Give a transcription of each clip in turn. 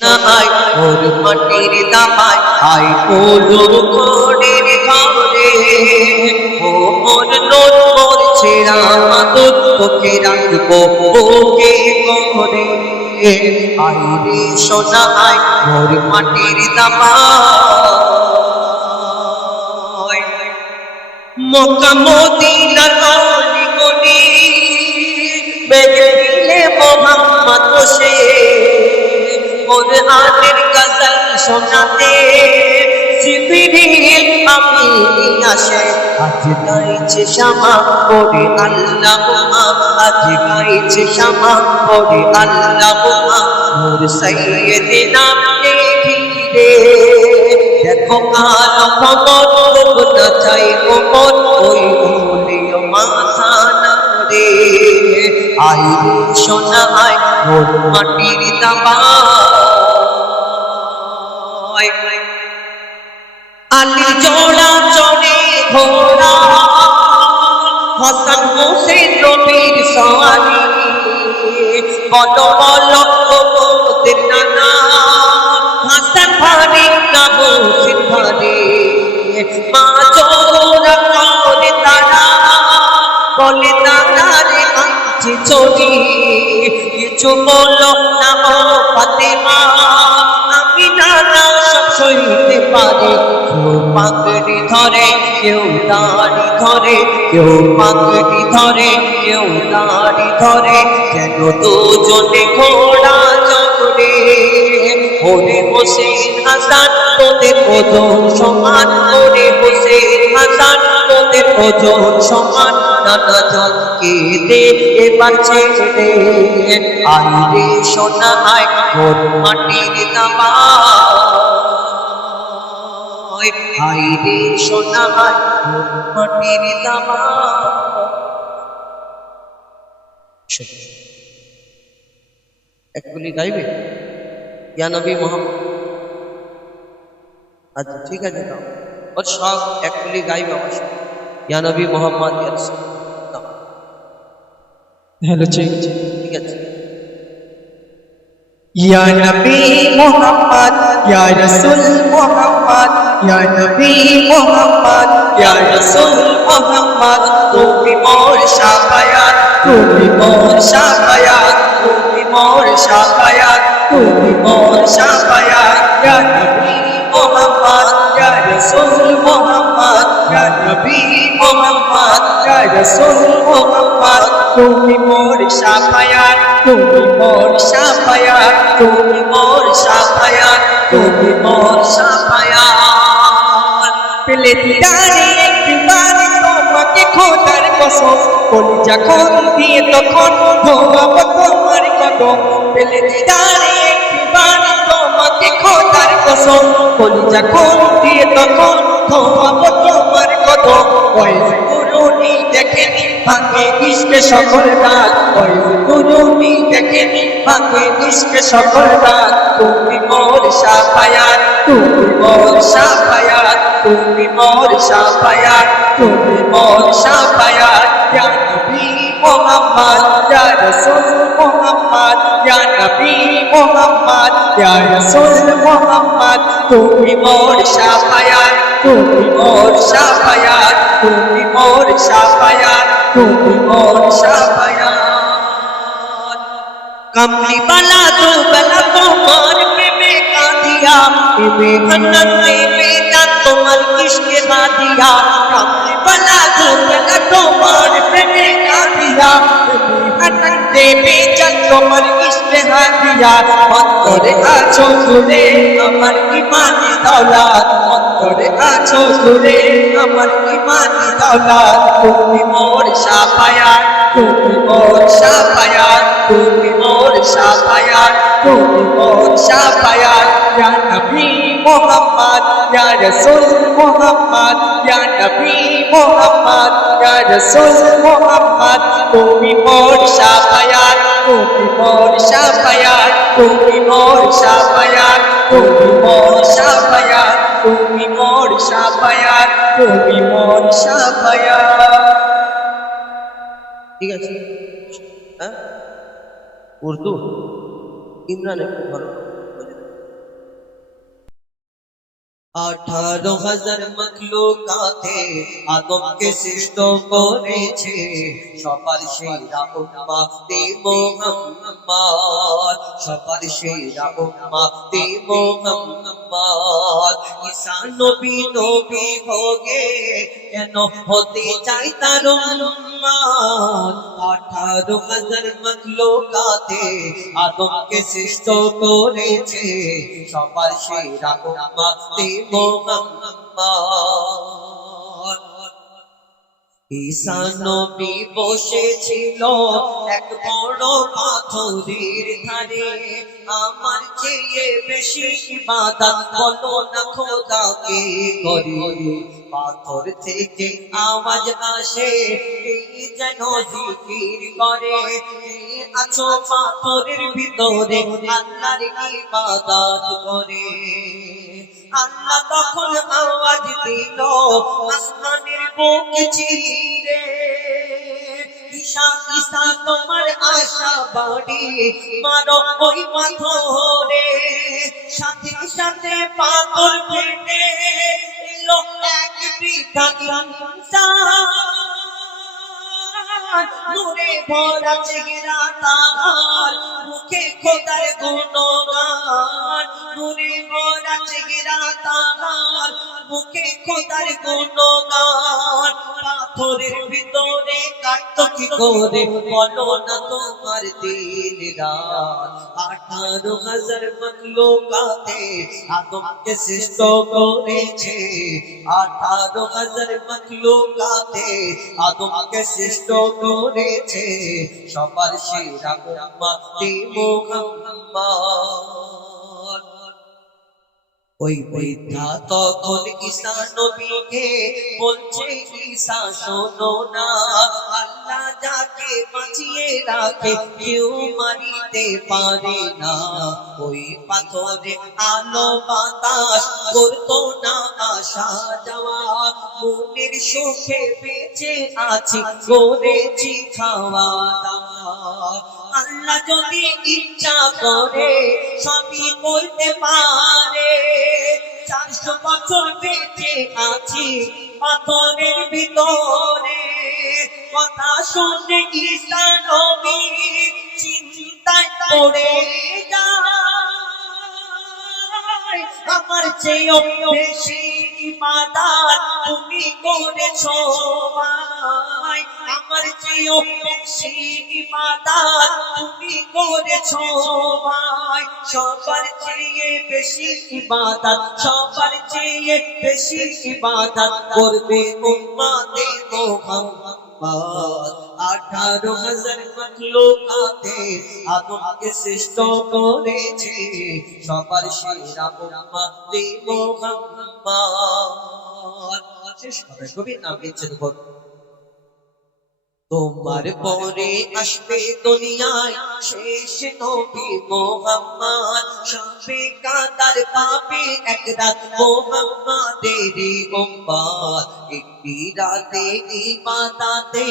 নাই ওর মাটির দামায় আই ওলুর ঘরের ঘরে ও মোর লোট মোর ছেঁড়া মাদুর তোকে রাখবো ওকে করে আই রে সোনা আই মোর মাটির দামায় মক্কা মদিনার অলি গলি বেগে দিলে মোহাম্মদ বসে কোরআনের গজল শোনাতে জিবরিল আমিন আসে আজ গাইছে শামা পড়ে আল্লাহ আজ গাইছে শামা পড়ে আল্লাহ মোর সাইয়্যিদিনা ঘিরে দেখো কালো খবর না চাই খবর ওই ওলিও মাথা নাড়ে আই রে সোনা আই মোর মাটির দামায় আলীর জোড়া চড়ে ঘোড়া হাসান হোসেন নবীর সওয়ারি বলো বলো ওদের নানা হাসান ভারি না হোসেন ভারি মা জোড়া করে তারা বলে তারা রে আছে চলি কিছু বলো না ও ফাতেমা আমি নানা সব সইতে পারি কেউ পাগড়ি ধরে কেউ দাড়ি ধরে কেউ পাগড়ি ধরে কেউ দাড়ি ধরে যেন দুজনে ঘোড়া চড়ে ওরে হোসেন হাসান তোদের ওজন সমান ওরে হোসেন হাসান তোদের ওজন সমান নানা জনকে দে এবার ছেড়ে আই রে সোনা আই মোর মাটির দামায় আই রে সোনা আই মোর মাটির দামায় একগুলি গাইবে ইয়া নবী মোহাম্মদ আচ্ছা ঠিক আছে দাও ওর সব একগুলি গাইবে আমার সঙ্গে ইয়া নবী মোহাম্মদ হ্যালো চেক ঠিক আছে ইয়া নবী মুহাম্মদ ইয়া রাসূল মুহাম্মদ ইয়া নবী মুহাম্মদ ইয়া রাসূল মুহাম্মদ তুমি মোর শাফায়াত তুমি মোর শাফায়াত তুমি মোর শাফায়াত তুমি মোর শাফায়াত ইয়া নবী মুহাম্মদ ইয়া রাসূল মুহাম্মদ ইয়া নবী মুহাম্মদ ইয়া রাসূল মুহাম্মদ তুমি মোর শাফায়াত তুমি মোর শাফায়াত তুমি মোর শাফায়াত তুমি মোর শাফায়াত পেলে দিদারে একবার তোমাকে খোদার কসম বলি যখন দিয়ে তখন ধোয়াব তোমার কদম পেলে দিদারে একবার তোমাকে খোদার কসম বলি যখন দিয়ে তখন ধোয়াব তোমার কদম ওয়াইজ গুরুনি দেখেনি ভাঙে ইশকে সকল রাত ওয়াইজ গুরুনি দেখেনি ভাঙে ইশকে সকল রাত তুমি মোর শাফায়াত তুমি মোর শাফায়াত তুমি মোর শাফায়াত তুমি মোর শাফায়াত ইয়া নবী মুহাম্মদ ইয়া রাসূল মুহাম্মদ ইয়া নবী মুহাম্মদ ইয়া রাসূল মুহাম্মদ তুমি মোর শাফায়াত তুমি মোর শাফায়াত তুমি মোর শাফায়াত তুমি মোর শাফায়াত কমলি বালা দো বেলা তোমার প্রেমে কাঁদিয়া এবে ঘন্নতে বেটা তোমার ইশকে হাদিয়া কমলি বালা দো বেলা তোমার প্রেমে কাঁদিয়া এবে ঘন্নতে বেটা তোমার ইশকে হাদিয়া অন্তরে আছো জুড়ে আমার ইমানি দৌলত অন্তরে আছো জুড়ে আমার ইমানি দৌলত তুমি মোর শাফায়াত তুমি মোর শাফায়াত তুমি মোর শাফায়াত তুমি মোর শাফায়াত ইয়া নবী মুহাম্মদ ইয়া রাসূল মুহাম্মদ ইয়া নবী মুহাম্মদ ইয়া রাসূল মুহাম্মদ তুমি মোর শাফায়াত তুমি মোর শাফায়াত তুমি মোর শাফায়াত তুমি মোর শাফায়াত তুমি মোর শাফায়াত তুমি মোর শাফায়াত ঠিক আছে হ্যাঁ উর্দু ইমরান একটু ভালো বলে 18,000 মখলুকাতে আদমকে সৃষ্ট করেছে সবার সেরা উম্মতে মুহাম্মদ, সবার সেরা উম্মতে মুহাম্মদ। ঈসা নবী নবী হোগে কেন হতে চাই তার উম্মত। 18,000 মখলুকাতে আদমকে সৃষ্ট করেছে সবার সেরা উম্মতে মুহাম্মদ। ঈসা নবী বসেছিল এক বড় পাথরের ধারে, আমার চেয়ে বেশি ইবাদত বলো না খোদাকে করি। পাথর থেকে আওয়াজ আসে, এই যেন জিকির করে, আছো পাথরের ভিতরে আল্লাহর ইবাদত করে। আল্লাহ তখন আওয়াজ দিল আসমানের বুক চিরে, ঈসা ঈসা তোমার আশা বাড়ি মারো ওই পাথরে। সাথে সাথে পাথর ফেটে এলো এক বৃথা ইনসান, নূরে ভরা চেহারা তার, মুখে খোদার গুণগান। নূরে ভরা চেহারা তার, মুখে খোদার গুণগান। পাথরের ভিতরে কাটতো কি করে বলো না তোমার দিন রাত। 18,000 মখলুকাতে আদমকে সৃষ্ট করেছে, 18,000 মখলুকাতে আদমকে সৃষ্ট করেছে সবার সেরা উম্মতে মুহাম্মদ। ওই বৃদ্ধা তখন ঈসা নবীকে বলছে, ঈসা শোনো না, আল্লাহ যাকে বাঁচিয়ে রাখে কেউ মারিতে পারে না। ওই পাথরে আলো বাতাস করতো না আসা যাওয়া, মনের সুখে বেঁচে আছি করেছি খাওয়া দাওয়া। আল্লাহ যদি ইচ্ছা করে সবই করতে পারে, 400 বছর বেঁচে আছি পাথরের ভিতরে। কথা শুনে ঈসা নবী চিন্তায় পড়ে যায়, আমার চেয়েও বেশি ইবাদত তুমি করেছো ভাই, আমার চেয়েও বেশি ইবাদত তুমি করেছো ভাই। সবার চেয়ে বেশি ইবাদত, সবার চেয়ে বেশি ইবাদত করবে উম্মতে মুহাম্মদ। 18,000 মখলুকাতে আদমকে সৃষ্ট করেছে সবার সেরা উম্মতে মুহাম্মদ। শেষ করে কবি নাম দিচ্ছেন তোমার পরে আসবে দুনিয়ায় শেষ নবী মুহাম্মদ, সবে কাদার পাবে এক রাত মুহাম্মাদের উম্মত। একটি রাতে ইবাদতে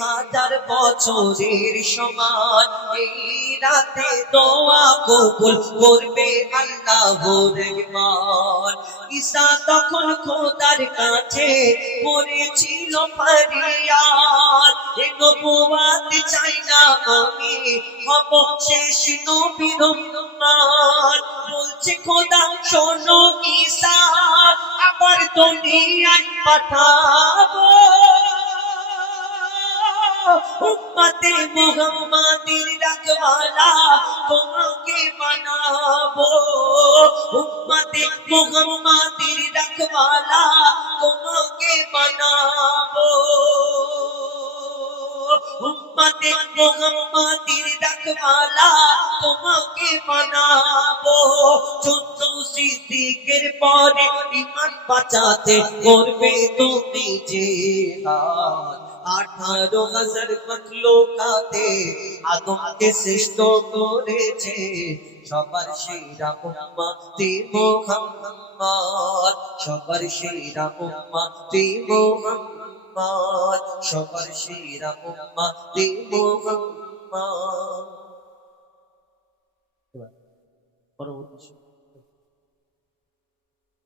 1000 বছরের সমান, এই রাতে দোয়া কবুল করবে আল্লাহর রহমান। ঈসা তখন খোদার কাছে করেছিল ফরিয়াদ, এ নবুয়ত চাই না আমি হব শেষ নবীর উম্মত। বলছে খোদা শোনো ঈসা আবার দুনিয়ায় পাঠাবো, উম্মতে মুহাম্মাদের রাখওয়ালা তোমাকে বানাবো, উম্মতে মুহাম্মাদের রাখওয়ালা তোমাকে বানাবো, উম্মতে মুহাম্মাদের রাখওয়ালা তোমাকে বানাবো। 14 সিদ্দিকের পরে ঈমান বাঁচাতে করবে তুমি জিহাদ। 18,000 মখলুকাতে আদমকে সৃষ্ট করেছে সবার সেরা উম্মতে মুহাম্মদ, সবার সেরা উম্মতে মুহাম্মদ, সবার সেরা উম্মতে মুহাম্মদ। পরবর্তী